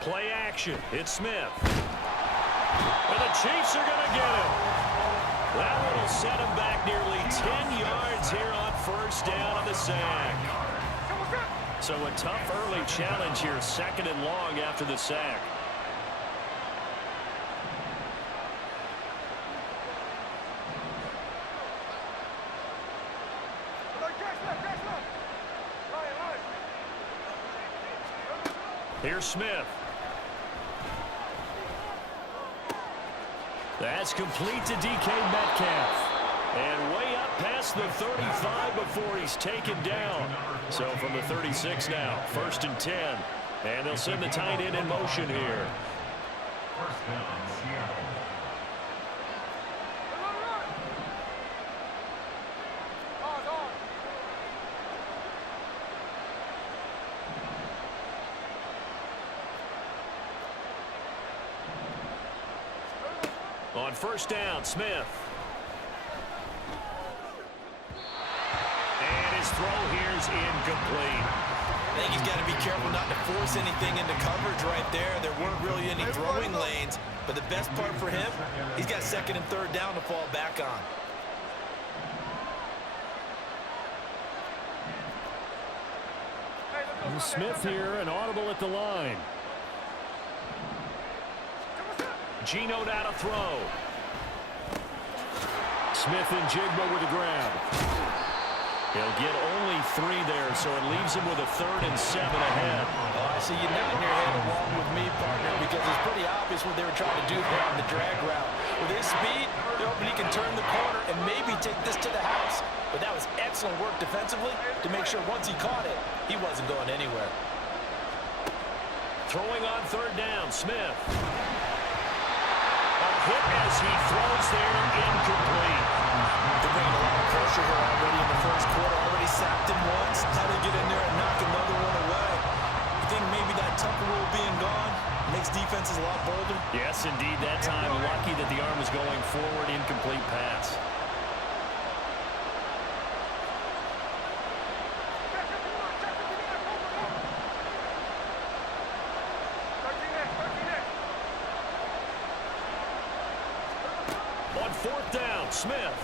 Play action. It's Smith. And the Chiefs are going to get him. That one will set him back nearly 10 yards here on first down on the sack. So a tough early challenge here, 2nd and long after the sack. Here's Smith. That's complete to DK Metcalf. And way up past the 35 before he's taken down. So from the 36 now, 1st and 10. And they'll send the tight end in motion here. First down, Seattle. On first down, Smith. And his throw here is incomplete. I think he's got to be careful not to force anything into coverage right there. There weren't really any throwing lanes. But the best part for him, he's got 2nd and 3rd down to fall back on. And Smith here, an audible at the line. Geno'd out a throw. Smith and Jigba with a grab. He'll get only 3 there, so it leaves him with a 3rd and 7 ahead. Oh, I see you nodding your head along with me, partner, because it's pretty obvious what they were trying to do there on the drag route. With his speed, they're hoping he can turn the corner and maybe take this to the house. But that was excellent work defensively to make sure once he caught it, he wasn't going anywhere. Throwing on 3rd down, Smith. Hit as he throws there, incomplete. They're bringing a lot of pressure here already in the 1st quarter. Already sacked him once. How to get in there and knock another one away. You think maybe that Tucker rule being gone makes defenses a lot bolder? Yes, indeed. That time, lucky that the arm was going forward, incomplete pass. On 4th down, Smith.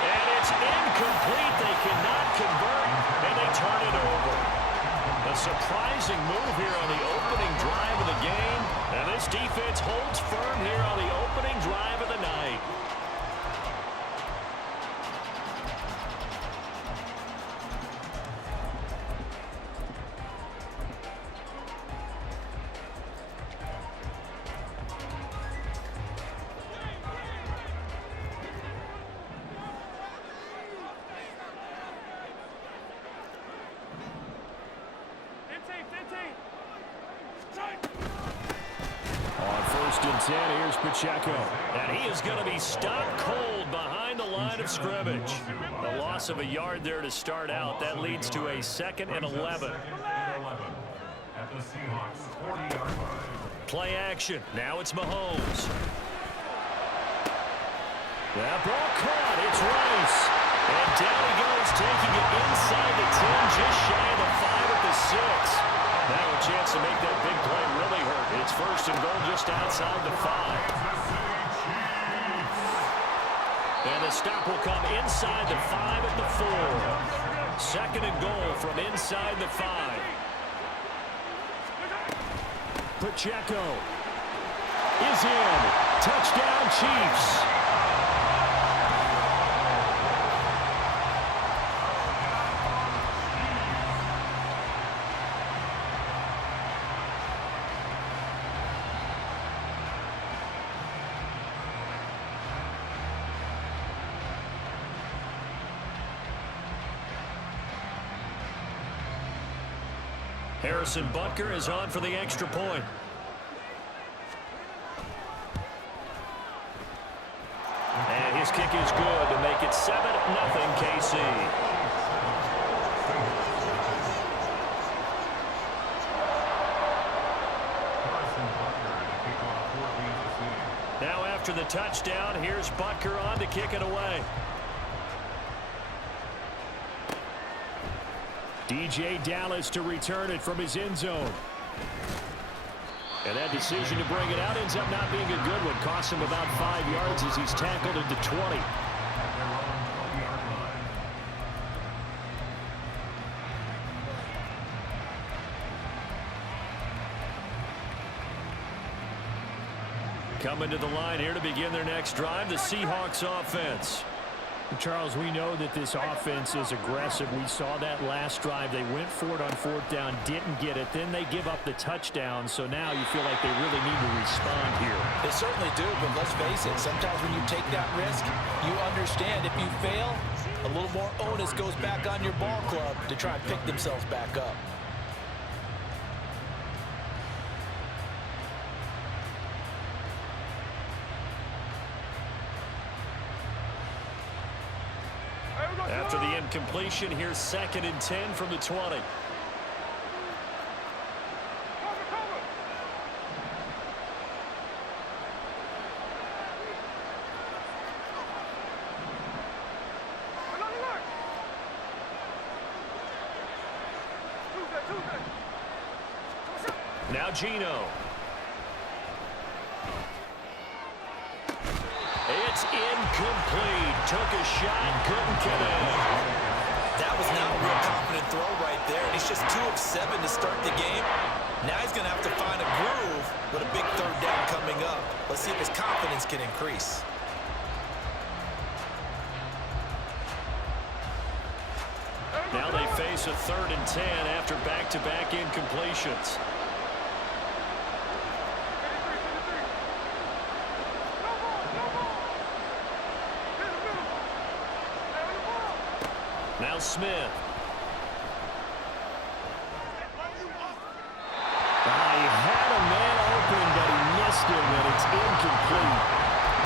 And it's incomplete. They cannot convert, and they turn it over. A surprising move here on the opening drive of the game. And this defense holds firm here on the opening drive of the night. On 1st and 10, here's Pacheco. And he is going to be stopped cold behind the line of scrimmage. A loss of a yard there to start out. That leads to a 2nd and 11. At the Seahawks 40-yard line. Play action. Now it's Mahomes. That ball caught. It's Rice. And down he goes, taking it inside the 10, just shy of the 5 at the 6. Now a chance to make that big play really hurt. It's 1st and goal just outside the 5. And the stop will come inside the 5 at the 4. 2nd and goal from inside the 5. Pacheco is in. Touchdown, Chiefs. Harrison Butker is on for the extra point. And his kick is good to make it 7-0 KC. Now after the touchdown, here's Butker on to kick it away. DJ Dallas to return it from his end zone. And that decision to bring it out ends up not being a good one. Costs him about 5 yards as he's tackled at the 20. Coming to the line here to begin their next drive, the Seahawks offense. Charles, we know that this offense is aggressive. We saw that last drive. They went for it on 4th down, didn't get it. Then they give up the touchdown. So now you feel like they really need to respond here. They certainly do, but let's face it. Sometimes when you take that risk, you understand if you fail, a little more onus goes back on your ball club to try and pick themselves back up. After the incompletion, here's 2nd and 10 from the 20. Now Gino. It's incomplete. Took a shot, couldn't connect. That was not a real confident throw right there. He's just 2 of 7 to start the game. Now he's going to have to find a groove with a big 3rd down coming up. Let's see if his confidence can increase. Now they face a 3rd and 10 after back-to-back incompletions. Now Smith. He had a man open, but he missed him, and it's incomplete.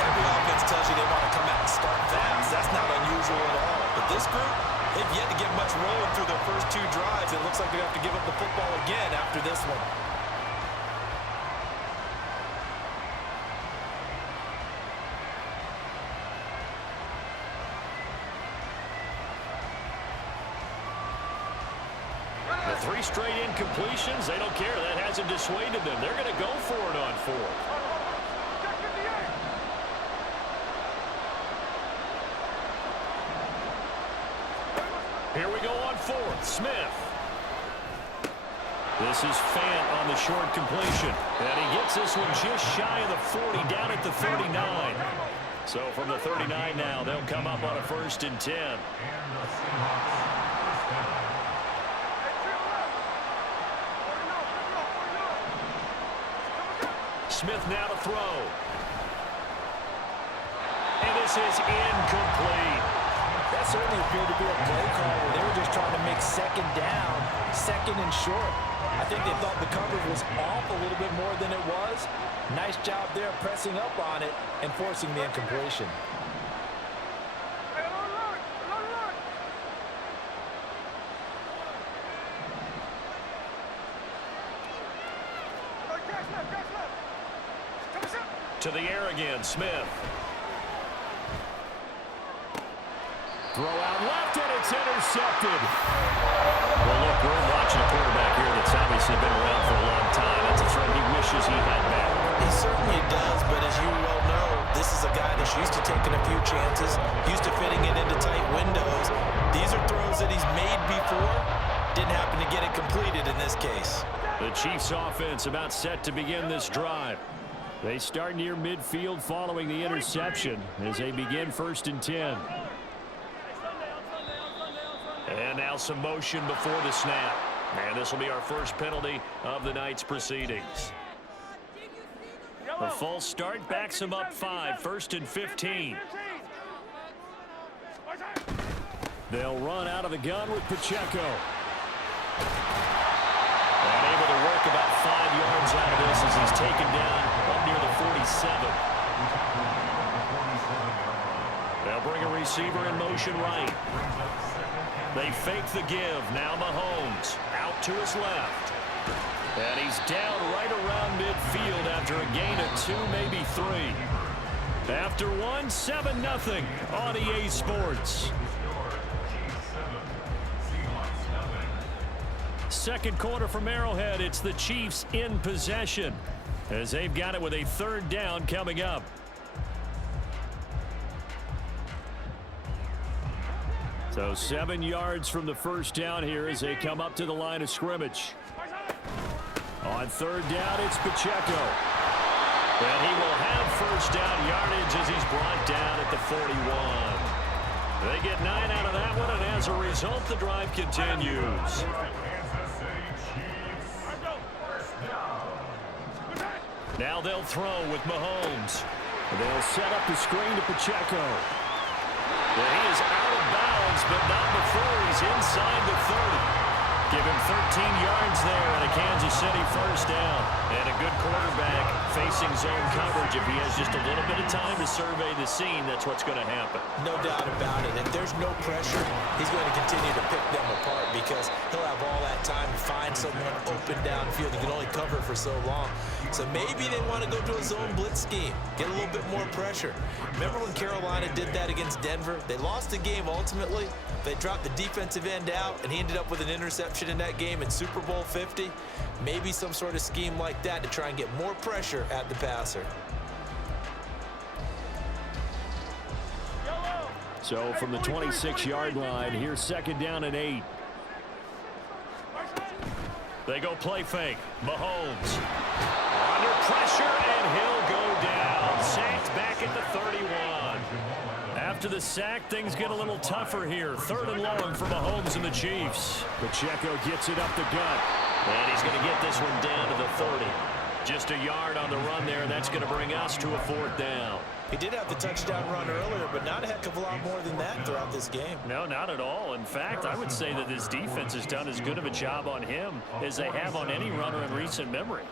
Every offense tells you they want to come out and start fast. That's not unusual at all. But this group, they've yet to get much rolling through their first 2 drives. It looks like they have to give up the football again after this one. The 3 straight incompletions, they don't care. That hasn't dissuaded them. They're going to go for it on 4th. Here we go on 4th. Smith. This is Fant on the short completion. And he gets this one just shy of the 40, down at the 39. So from the 39 now, they'll come up on a 1st and 10. Smith now to throw. And this is incomplete. That certainly appeared to be a play call where they were just trying to make 2nd down, 2nd and short. I think they thought the coverage was off a little bit more than it was. Nice job there pressing up on it and forcing the incompletion. To the air again, Smith. Throw out left, and it's intercepted. Well, look, we're watching a quarterback here that's obviously been around for a long time. That's a threat he wishes he had back. He certainly does, but as you well know, this is a guy that's used to taking a few chances, used to fitting it into tight windows. These are throws that he's made before. Didn't happen to get it completed in this case. The Chiefs offense about set to begin this drive. They start near midfield following the interception as they begin 1st and 10. And now some motion before the snap. And this will be our first penalty of the night's proceedings. A false start backs them up 5, 1st and 15. They'll run out of the gun with Pacheco. And able to work about 5 yards out of this as he's taken down up near the 47. They'll bring a receiver in motion right. They fake the give. Now Mahomes out to his left. And he's down right around midfield after a gain of 2, maybe 3. After one, 7-0 on EA Sports. second quarter from Arrowhead. It's the Chiefs in possession as they've got it with a third down coming up. So 7 yards from the first down here as they come up to the line of scrimmage. On third down, it's Pacheco. And he will have first down yardage as he's brought down at the 41. They get 9 out of that one, and as a result, the drive continues. Now they'll throw with Mahomes. They'll set up the screen to Pacheco. Well, he is out of bounds, but not before he's inside the 30. Give him 13 yards there and a Kansas City first down. And a good quarterback facing zone coverage. If he has just a little bit of time to survey the scene, that's what's going to happen. No doubt about it. If there's no pressure, he's going to continue to pick them apart because he'll have all that time to find someone open downfield. He can only cover for so long. So maybe they want to go to a zone blitz scheme, get a little bit more pressure. Remember when Carolina did that against Denver? They lost the game ultimately. They dropped the defensive end out, and he ended up with an interception in that game in Super Bowl 50. Maybe some sort of scheme like that to try and get more pressure at the passer. So from the 26-yard line, here's second down and 8. They go play fake. Mahomes under pressure, and he'll go down. Sacked back at the 31. After the sack, things get a little tougher here. Third and long for Mahomes and the Chiefs. Pacheco gets it up the gut. And he's going to get this one down to the 30. Just a yard on the run there, and that's going to bring us to a fourth down. He did have the touchdown run earlier, but not a heck of a lot more than that throughout this game. No, not at all. In fact, I would say that this defense has done as good of a job on him as they have on any runner in recent memory.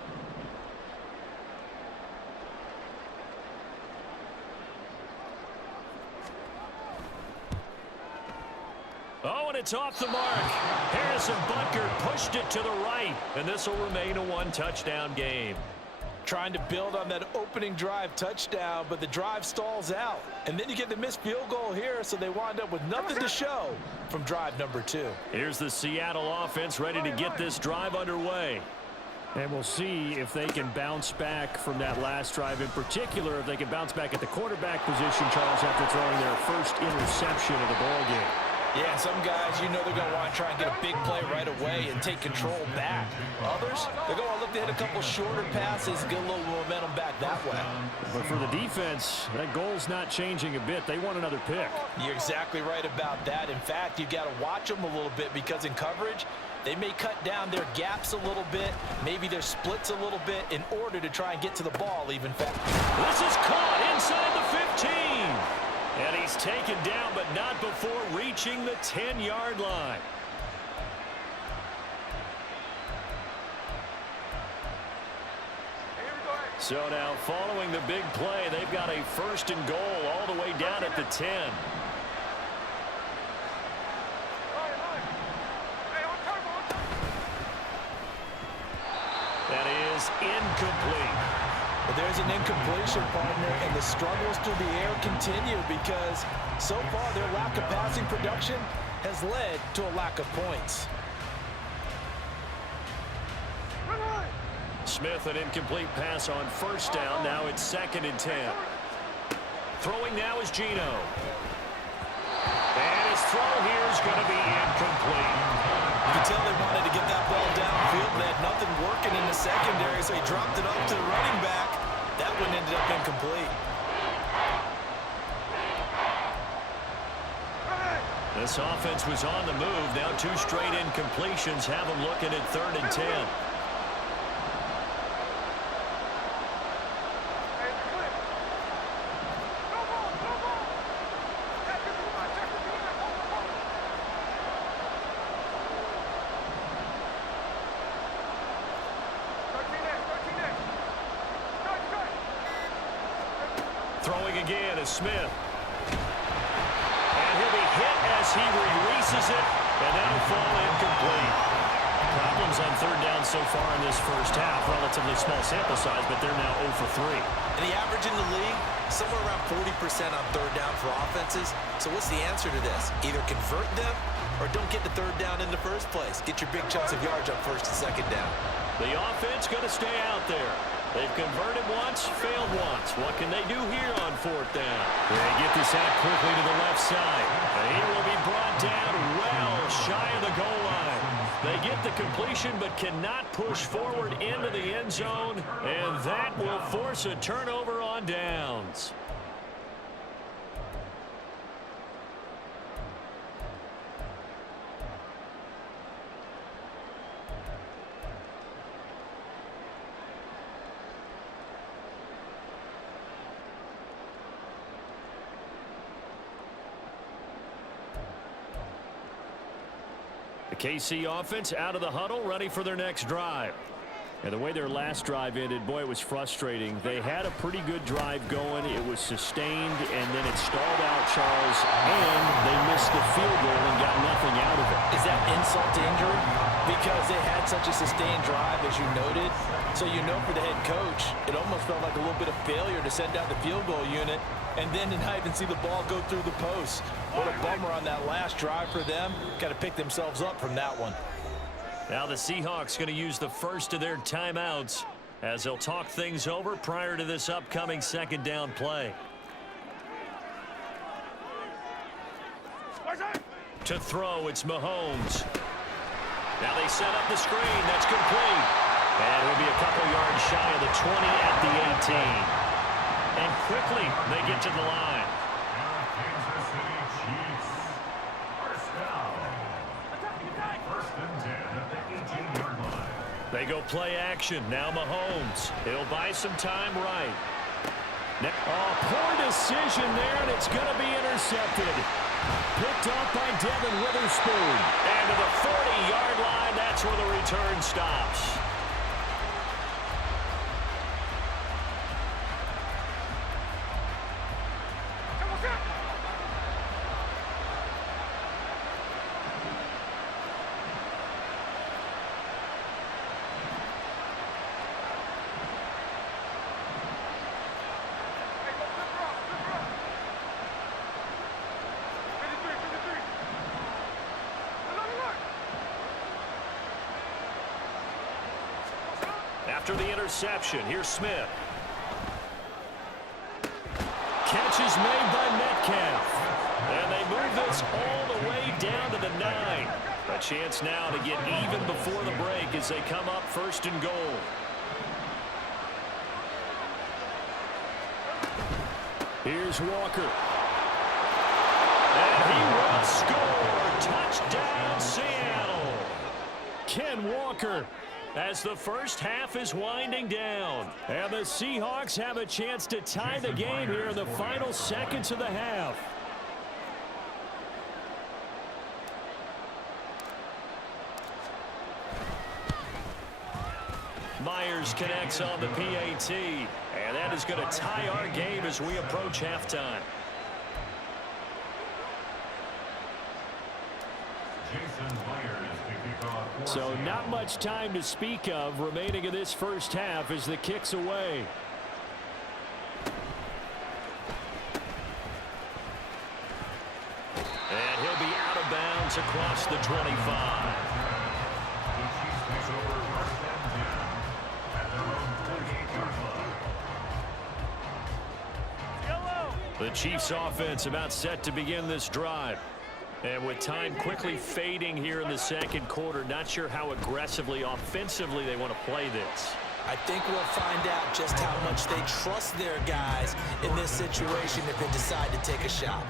Oh, and it's off the mark. Harrison Butker pushed it to the right, and this will remain a one-touchdown game. Trying to build on that opening drive touchdown, but the drive stalls out. And then you get the missed field goal here, so they wind up with nothing to show from drive number 2. Here's the Seattle offense ready to get this drive underway. And we'll see if they can bounce back from that last drive. In particular, if they can bounce back at the quarterback position, Charles, after throwing their first interception of the ballgame. Yeah, some guys, you know they're going to want to try and get a big play right away and take control back. Others, they're going to look to hit a couple shorter passes and get a little momentum back that way. But for the defense, that goal's not changing a bit. They want another pick. You're exactly right about that. In fact, you've got to watch them a little bit because in coverage, they may cut down their gaps a little bit, maybe their splits a little bit in order to try and get to the ball even faster. This is caught inside the 15. And he's taken down, but not before reaching the 10-yard line. So now following the big play, they've got a first and goal all the way down at the 10. That is incomplete. But there's an incompletion, partner, and the struggles through the air continue because so far their lack of passing production has led to a lack of points. Smith, an incomplete pass on first down. Now it's second and 10. Throwing now is Geno. And his throw here is going to be incomplete. You can tell they wanted to get that ball downfield. They had nothing working in the secondary, so he dropped it up to the running back. That one ended up incomplete. This offense was on the move. Now 2 straight incompletions have them looking at third and 10. Throwing again is Smith. And he'll be hit as he releases it, and that'll fall incomplete. problems on third down so far in this first half. Relatively small sample size, but they're now 0 for 3. And the average in the league, somewhere around 40% on third down for offenses. So what's the answer to this? Either convert them or don't get the third down in the first place. Get your big chunks of yards on first and second down. The offense going to stay out there. They've converted once, failed once. What can they do here on fourth down? They get this out quickly to the left side. He will be brought down well shy of the goal line. They get the completion but cannot push forward into the end zone, and that will force a turnover on downs. The KC offense out of the huddle, ready for their next drive. And the way their last drive ended, boy, it was frustrating. They had a pretty good drive going. It was sustained, and then it stalled out, Charles, and they missed the field goal and got nothing out of it. Is that insult to injury? Because they had such a sustained drive, as you noted. So you know for the head coach, it almost felt like a little bit of failure to send out the field goal unit and then to not even see the ball go through the post. What a bummer on that last drive for them. Got to pick themselves up from that one. Now the Seahawks going to use the first of their timeouts as they'll talk things over prior to this upcoming second down play. To throw, it's Mahomes. Now they set up the screen. That's complete. And it'll be a couple yards shy of the 20 at the 18. And quickly they get to the line. Kansas City Chiefs. First down. First and 10 at the 18-yard line. They go play action. Now Mahomes. He'll buy some time right. Poor decision there, and it's going to be intercepted. Picked off by Devin Witherspoon. And to the 40-yard line, that's where the return stops. After the interception, here's Smith. Catch is made by Metcalf. And they move this all the way down to the 9. A chance now to get even before the break as they come up first and goal. Here's Walker. And he will score. Touchdown, Seattle. Ken Walker. As the first half is winding down. And the Seahawks have a chance to tie the game here in the final seconds of the half. Myers connects on the PAT. And that is going to tie our game as we approach halftime. Jason Myers. So not much time to speak of remaining in this first half as the kick's away. And he'll be out of bounds across the 25. The Chiefs offense about set to begin this drive. And with time quickly fading here in the second quarter, not sure how aggressively, offensively they want to play this. I think we'll find out just how much they trust their guys in this situation if they decide to take a shot.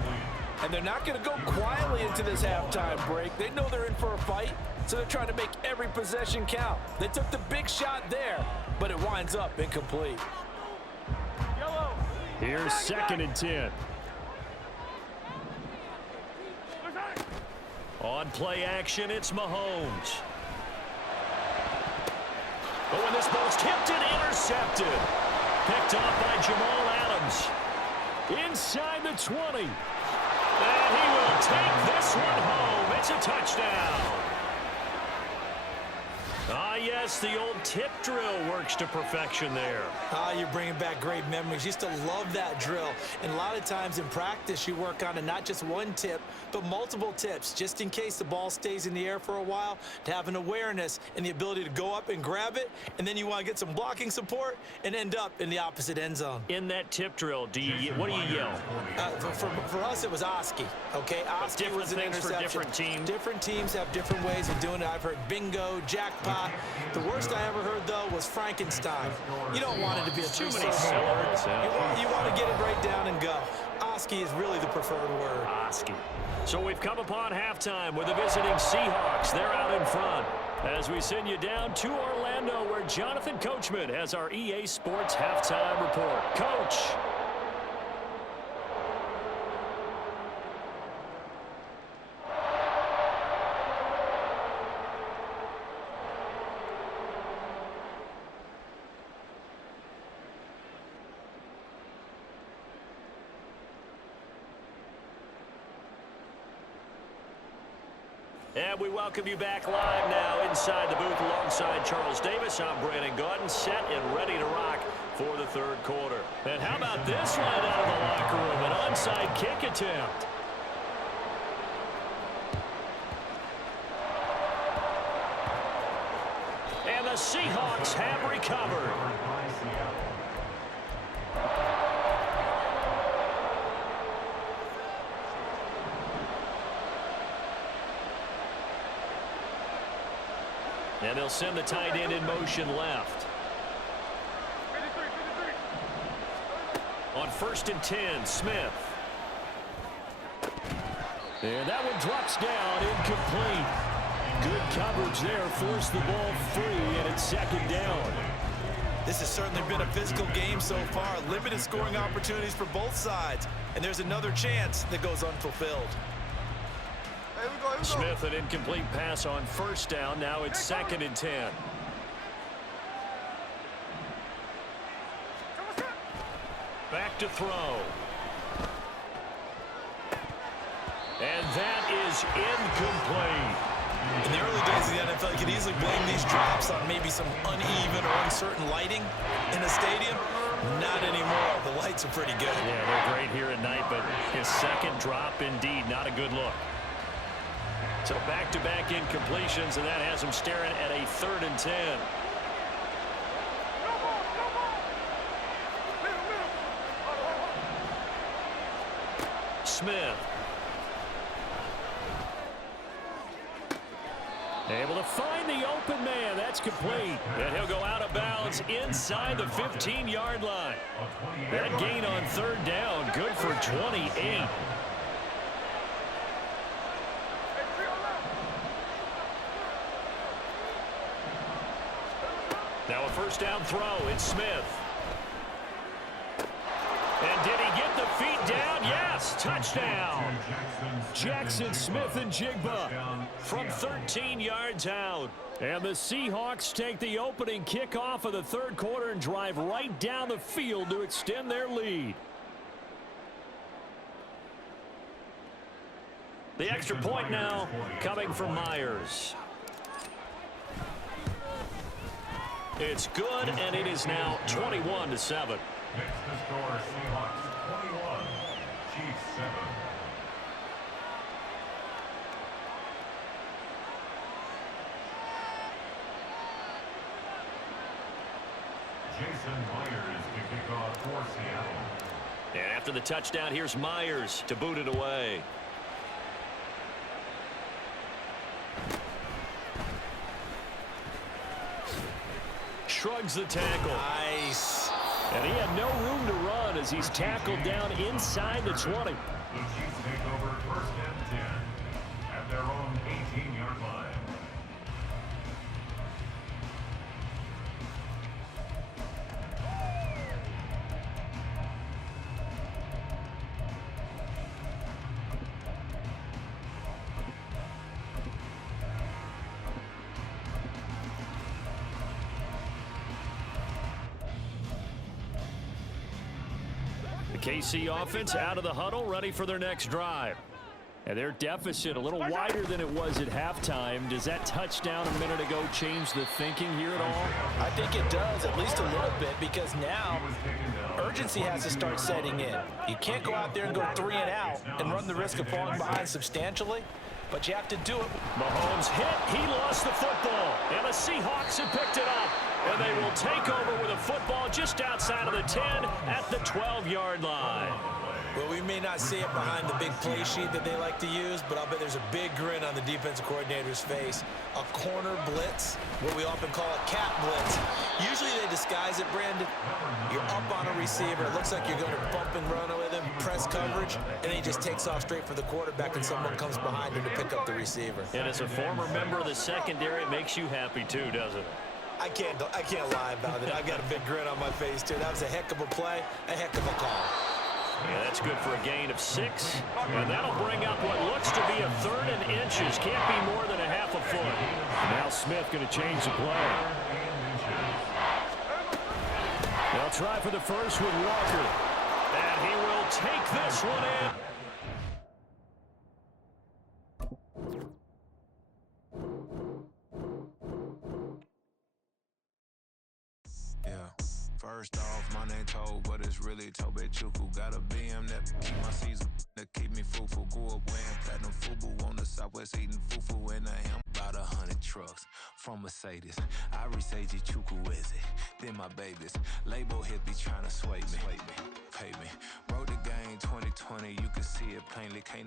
And they're not going to go quietly into this halftime break. They know they're in for a fight, so they're trying to make every possession count. They took the big shot there, but it winds up incomplete. Here's second and 10. On play action, it's Mahomes. But when this ball's tipped and intercepted. Picked off by Jamal Adams. Inside the 20. And he will take this one home. It's a touchdown. Ah, yes, the old tip drill works to perfection there. You're bringing back great memories. Used to love that drill. And a lot of times in practice, you work on it, not just one tip, but multiple tips, just in case the ball stays in the air for a while, to have an awareness and the ability to go up and grab it, and then you want to get some blocking support and end up in the opposite end zone. In that tip drill, what do you yell? For us, it was Oski, okay? Oski was an interception. For different teams. Different teams have different ways of doing it. I've heard bingo, jackpot. The worst I ever heard, though, was Frankenstein. You don't want it to be a too many syllables. You want to get it right down and go. Oski is really the preferred word. Oski. So we've come upon halftime with the visiting Seahawks. They're out in front. As we send you down to Orlando, where Jonathan Coachman has our EA Sports halftime report. Coach. And we welcome you back live now inside the booth alongside Charles Davis. I'm Brandon Gaudin, set and ready to rock for the third quarter. And how about this one out of the locker room? An onside kick attempt. And the Seahawks have recovered. And they'll send the tight end in motion left. On 1st and 10, Smith. And that one drops down, incomplete. Good coverage there, forced the ball free, and it's 2nd down. This has certainly been a physical game so far. Limited scoring opportunities for both sides. And there's another chance that goes unfulfilled. Smith, an incomplete pass on 1st down. Now it's 2nd and 10. Back to throw. And that is incomplete. In the early days of the NFL, you could easily blame these drops on maybe some uneven or uncertain lighting in the stadium. Not anymore. The lights are pretty good. Yeah, they're great here at night, but his 2nd drop, indeed, not a good look. So back-to-back incompletions, and that has him staring at a 3rd and 10. Smith. Able to find the open man. That's complete. And he'll go out of bounds inside the 15-yard line. That gain on 3rd down, good for 28. Now a 1st down throw. It's Smith. And did he get the feet down? Yes, touchdown. Jackson Smith and Jigba from 13 yards out. And the Seahawks take the opening kickoff of the 3rd quarter and drive right down the field to extend their lead. The extra point now coming from Myers. It's good, and it is now 21-7. Next to score, Seahawks 21, Chiefs 7. Jason Myers to kick off for Seattle. And after the touchdown, here's Myers to boot it away. Shrugs the tackle. Nice. And he had no room to run as he's tackled down inside the 20. The Chiefs take over 1st and 10 at their own 18-yard line. KC offense out of the huddle, ready for their next drive. And their deficit a little wider than it was at halftime. Does that touchdown a minute ago change the thinking here at all? I think it does, at least a little bit, because now urgency has to start setting in. You can't go out there and go 3 and out and run the risk of falling behind substantially, but you have to do it. Mahomes hit. He lost the football. And the Seahawks have picked it up. And they will take over with a football just outside of the 10 at the 12-yard line. Well, we may not see it behind the big play sheet that they like to use, but I'll bet there's a big grin on the defensive coordinator's face. A corner blitz, what we often call a cat blitz. Usually they disguise it, Brandon. You're up on a receiver. It looks like you're going to bump and run with him, press coverage, and then he just takes off straight for the quarterback, and someone comes behind him to pick up the receiver. And as a former member of the secondary, it makes you happy too, doesn't it? I can't lie about it. I've got a big grin on my face, too. That was a heck of a play, a heck of a call. Yeah, that's good for a gain of 6. And that'll bring up what looks to be a 3rd and inches. Can't be more than a half a foot. Now Smith going to change the play. They'll try for the first with Walker. And he will take this one in. First off, my name Toad, but it's really Tobe Chuku. Got a BM that keep my season, that keep me fufu. Grew up wearing platinum fubu on the Southwest, eating fufu, and I am about 100 trucks from Mercedes. I Seiji Chukwueze, then my babies. Label hit be trying to sway me, pay me. Wrote the game 2020, you can see it plainly. Can't